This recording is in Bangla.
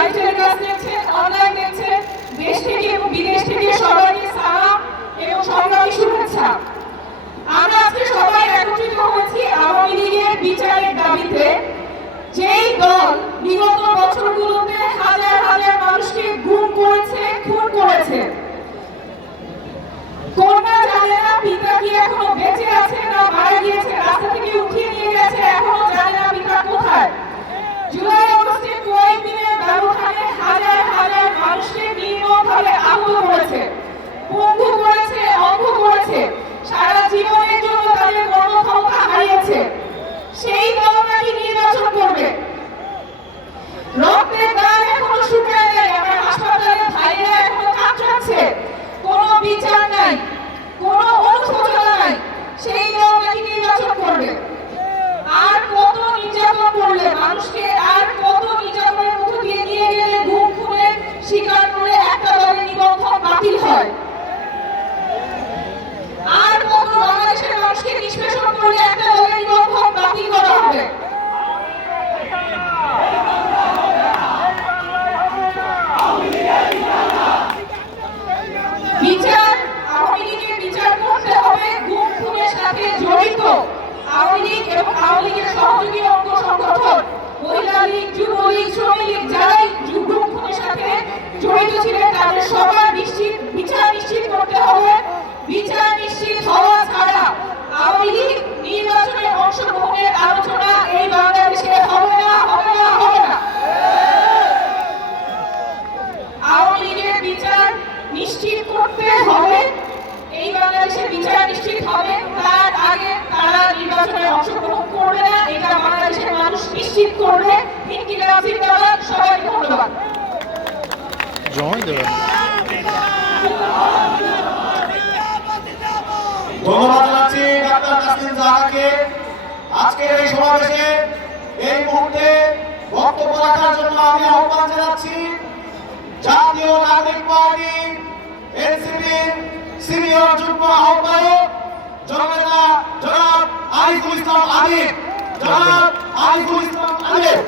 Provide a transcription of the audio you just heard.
লাইভ টেলিকাস্ট দেখছেন, অনলাইন দেখছেন, দেশ থেকে এবং বিদেশ থেকে সবাইকে সালাম এবং সংগ্রামী শুভেচ্ছা। আমরা আজকে সবাই একত্রিত হয়েছি আওয়ামী লীগের বিচারের দাবিতে। যেই দল বিগত বছরগুলোতে হাজার হাজার মানুষকে গুম করেছে, খুন করেছে, কন্যা জানে না পিতা কি এখনো বেঁচে আছে না মারা গিয়েছে, রাস্তা থেকে উঠিয়ে নিয়ে গেছে, এখনো জানে না পিতা কোথায়। জুলাই আগস্টে কয়েকদিনের ব্যবধানে হাজার হাজার মানুষকে নির্মমভাবে আহত করেছে, পঙ্গু করেছে, অন্ধ করেছে, সারা জীবনের জন্য তাদের কর্মক্ষমতা হারিয়েছে। সেই দল নাকি নির্বাচন করবে। রক্তের দাগ এখনো শুকায় নাই, আমার হাসপাতালে ভাইরা এখনো কাঁপছে, কোনো বিচার নাই, কোনো অনুশোচনা নাই। সেই দল নাকি নির্বাচন করবে। আর কত নির্যাতন করলে মানুষকে, আর কত নির্যাতনের মধ্য দিয়ে নিয়ে গেলে গুম খুনের শিকার করে একটা দলের নিবন্ধন বাতিল হয়। আর কত বাংলাদেশের মানুষকে নিষ্পেষণ করলে একটা দলের নিবন্ধন বাতিল করা হবে। বিচার, আওয়ামী লীগের বিচার করতে হবে গুম খুনের সাথে জড়িত আওয়ামী লীগ এবং আওয়ামী লীগের সহযোগী অঙ্গ সংগঠন, মহিলা লীগ, যুবলীগ, শ্রমিক লীগ, যারাই গুম খুনের সাথে জড়িত ছিলেন তাদের সবার বিচার নিশ্চিত করতে হবে। বিচার নিশ্চিত হওয়া ছাড়া আওয়ামী লীগ নির্বাচনে অংশগ্রহণের আলোচনা এই বাংলাদেশে হবে না, হবে না, হবে না। আওয়ামী লীগের বিচার নিশ্চিত করতে হবে, এই বাংলাদেশের বিচার নিশ্চিত হবে, তার আগে তারা নির্বাচনে অংশগ্রহণ করবে না, এটা বাংলাদেশের মানুষ নিশ্চিত করবে। ইনকিলাব জিন্দাবাদ। সবাইকে ধন্যবাদ। ধন্যবাদ জানাচ্ছি ডাক্তার তাসলিম জাহাকে। আজকের এই সমাবেশে এই মুহূর্তে বক্তব্য রাখার জন্য আমি আহ্বান জানাচ্ছি জাতীয় নাগরিক পার্টি এনসিপির সিনিয়র যুগ্ম আহ্বায়ক জননেতা জনাব আরিফুল ইসলাম আবিদ। জনাব আরিফুল ইসলাম আবিদ।